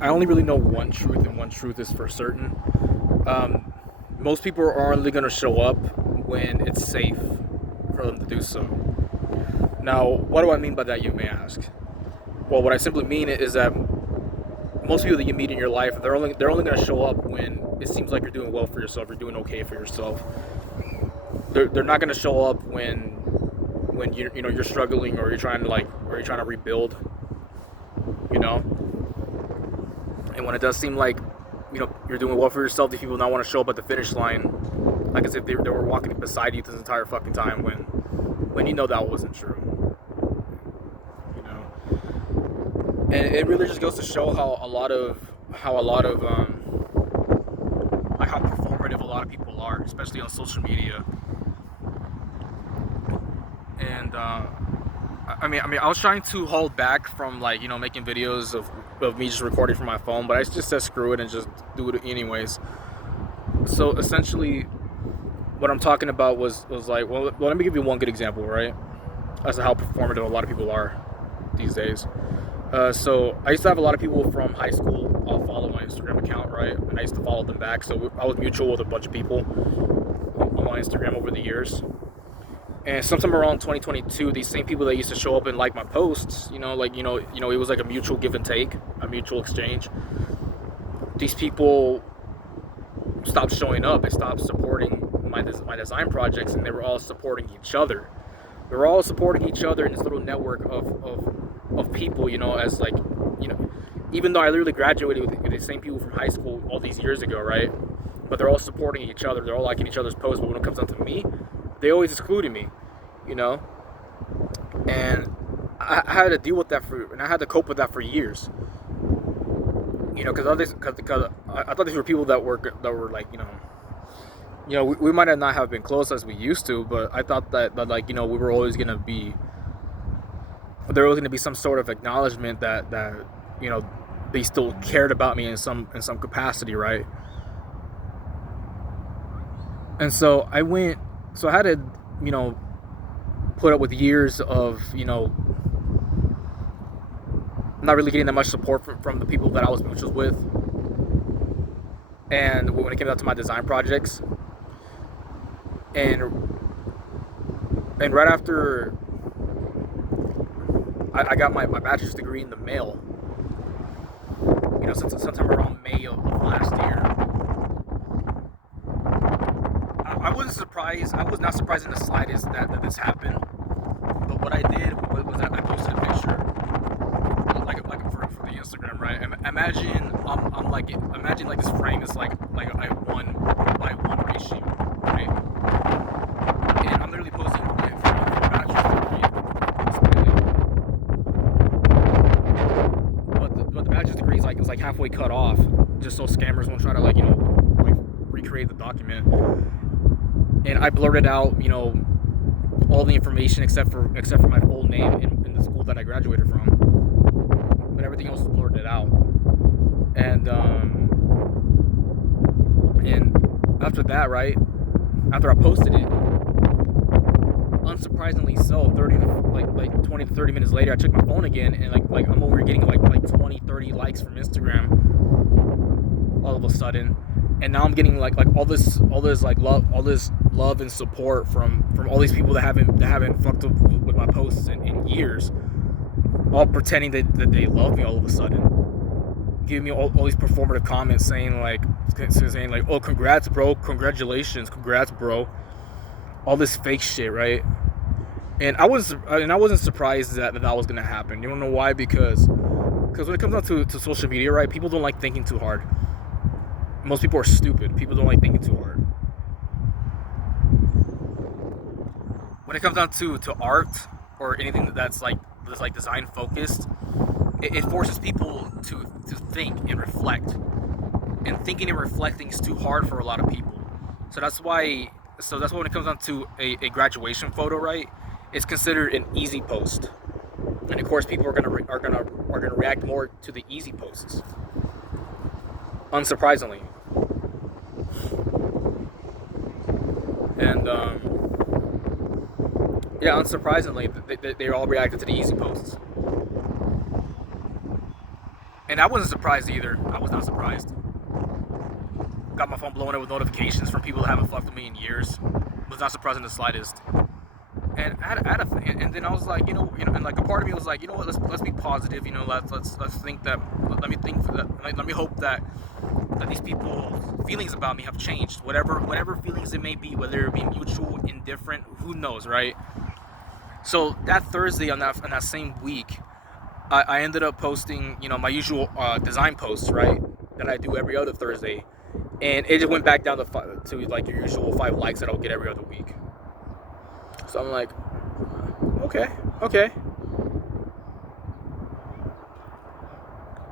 I only really know one truth, and one truth is for certain. Um, Most people are only going to show up when it's safe for them to do so. Now, what do I mean by that, you may ask? Well, what I simply mean is that most people that you meet in your life, they're only going to show up when it seems like you're doing well for yourself, you're doing okay for yourself. They're not going to show up when you're struggling, or you're trying to rebuild, you know. And when it does seem like you're doing well for yourself, these people now want to show up at the finish line, like as if they were walking beside you this entire fucking time, when you know that wasn't true. You know, and it really just goes to show how performative a lot of people are, especially on social media. And I was trying to hold back from making videos of me just recording from my phone, but I just said screw it and just do it anyways. So essentially, what I'm talking about was like, well, let me give you one good example, right, as to how performative a lot of people are these days. So I used to have a lot of people from high school follow my Instagram account, right, and I used to follow them back. So I was mutual with a bunch of people on my Instagram over the years. And sometime around 2022, these same people that used to show up and like my posts, it was like a mutual give and take, a mutual exchange. These people stopped showing up. They stopped supporting my design projects, and they were all supporting each other. They were all supporting each other in this little network of people, as even though I literally graduated with the same people from high school all these years ago, right? But they're all supporting each other. They're all liking each other's posts. But when it comes down to me, they always excluded me, you know. And I had to deal with that and I had to cope with that for years, because I thought these were people that were like, we might not have been close as we used to, but I thought that we were always gonna be, there was gonna be some sort of acknowledgement that they still cared about me in some capacity, right? And so I had to, put up with years of, not really getting that much support from the people that I was mutuals with. And when it came down to my design projects, and right after I got my bachelor's degree in the mail, since sometime around May of last year, I wasn't surprised. I was not surprised in the slightest that this happened. But what I did was that I posted a picture, like for the Instagram, right? Imagine like this frame is like a 1:1 ratio, right? And I'm literally posting my bachelor's degree, but the bachelor's degree is like halfway cut off, just so scammers won't try to recreate the document. And I blurted out, all the information except for my full name in the school that I graduated from, but everything else was blurted out. And after that, right, after I posted it, unsurprisingly so, 20 to 30 minutes later, I checked my phone again, and I'm over getting like 20, 30 likes from Instagram all of a sudden. And now I'm getting like all this love and support from all these people that haven't fucked up with my posts in years, all pretending that they love me all of a sudden, giving me all these performative comments saying like, oh, congrats bro, congratulations, congrats bro, all this fake shit, right? And I wasn't surprised that was gonna happen. You don't know why? Because when it comes down to social media, right, people don't like thinking too hard. Most people are stupid. People don't like thinking too hard. When it comes down to art or anything that's design focused, it forces people to think and reflect. And thinking and reflecting is too hard for a lot of people. So that's why when it comes down to a graduation photo, right, it's considered an easy post. And of course, people are gonna react more to the easy posts. Unsurprisingly. And unsurprisingly, they all reacted to the easy posts. And I wasn't surprised either. I was not surprised. Got my phone blowing up with notifications from people that haven't fucked with me in years. Was not surprised in the slightest. And and then I was like, and like a part of me was like, you know what? Let's be positive. Let's think that. Let me think that. Let me hope that these people's feelings about me have changed. Whatever feelings it may be, whether it be mutual, indifferent, who knows, right? So that Thursday on that same week, I ended up posting, my usual design posts, right, that I do every other Thursday, and it just went back down to like your usual 5 likes that I'll get every other week. So I'm like, okay.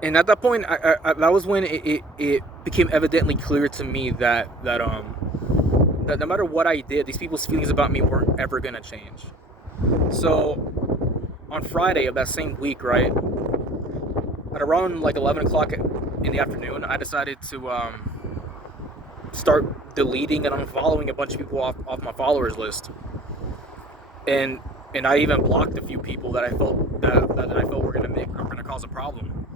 And at that point, that was when it became evidently clear to me that no matter what I did, these people's feelings about me weren't ever gonna change. So on Friday of that same week, right, at around like 11 o'clock in the afternoon, I decided to start deleting and unfollowing a bunch of people off my followers list. And I even blocked a few people that I felt were gonna cause a problem,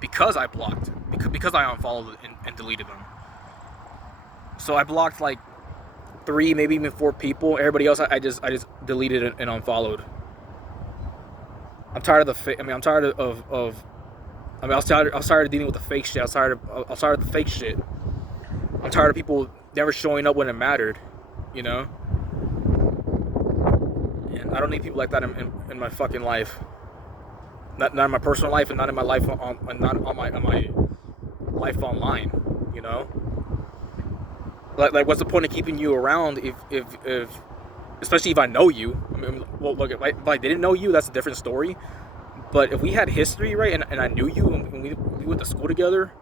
because I blocked, because I unfollowed and deleted them. So I blocked like 3, maybe even 4 people. Everybody else I just deleted and unfollowed. I'm tired of I'm tired of I was tired of dealing with the fake shit. I was tired of the fake shit. I'm tired of people never showing up when it mattered, you know? And I don't need people like that in my fucking life. Not in my personal life, and not in my life not on my life online, you know? Like what's the point of keeping you around if especially if I know you? I mean, well, look, if I didn't know you, that's a different story. But if we had history, right, and I knew you, and we went to school together,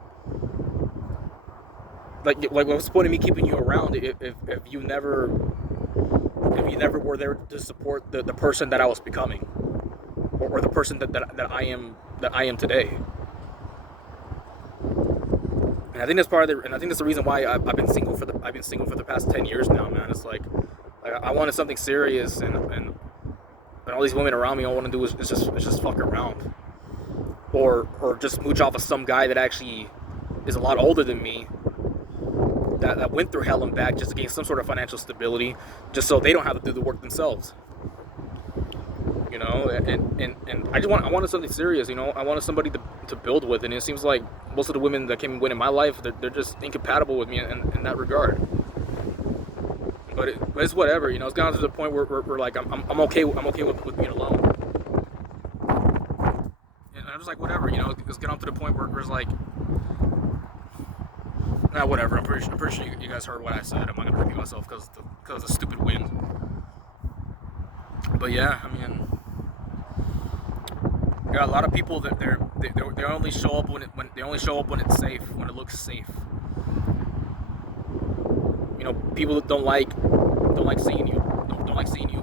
like what's the point of me keeping you around if you never were there to support the person that I was becoming, or the person that I am today? And I think that's the reason why I've been single for the past 10 years now, man. It's like I wanted something serious, and all these women around me, all I want to do is just fuck around, or just mooch off of some guy that actually is a lot older than me, that went through hell and back just to gain some sort of financial stability, just so they don't have to do the work themselves. You know, and I wanted something serious. You know, I wanted somebody to build with, and it seems like most of the women that came and went in my life, they're just incompatible with me in that regard. But it's whatever, you know. It's gotten to the point where like I'm okay with being alone, and I'm just like, whatever, you know. It's getting to the point where it's like, nah, whatever. I'm pretty sure you guys heard what I said. I'm not gonna repeat myself because of the stupid wind. But yeah, I mean, there are a lot of people that they only show up when it's safe, when it looks safe. You know, people that don't like seeing you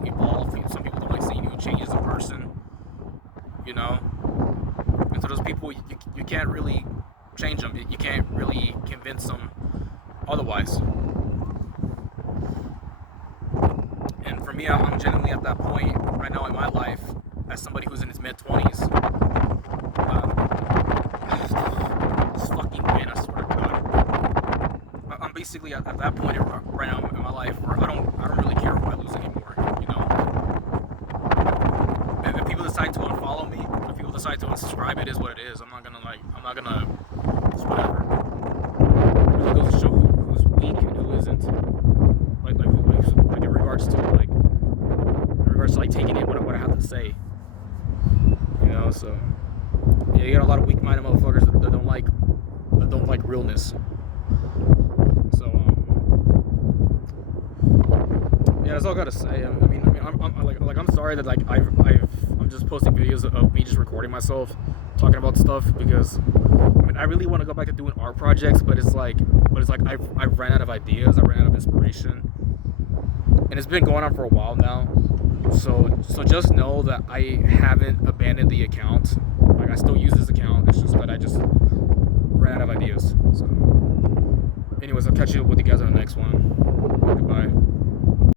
evolve. Some people don't like seeing you change as a person. You know, and so those people, you can't really change them. You can't really convince them otherwise. And for me, I'm genuinely at that point right now in my life, as somebody who's in his mid-20s. This fucking win, I swear to God. I'm basically at that point right now in my life where I don't really care if I lose anymore, you know? If people decide to unfollow me, if people decide to unsubscribe, it is what it is. I'm not gonna, it's whatever. It really goes to show who's weak and who isn't. Like in regards to taking in what I have to say. You know, so yeah, you got a lot of weak-minded motherfuckers that don't like realness. So yeah, that's all I gotta say. I mean, I'm sorry that I'm just posting videos of me just recording myself talking about stuff, because I mean, I really want to go back to doing art projects, but it's like I've ran out of ideas, I ran out of inspiration, and it's been going on for a while now. So just know that I haven't abandoned the account. Like, I still use this account. It's just that I just ran out of ideas. So anyways, I'll catch you with you guys on the next one. Goodbye.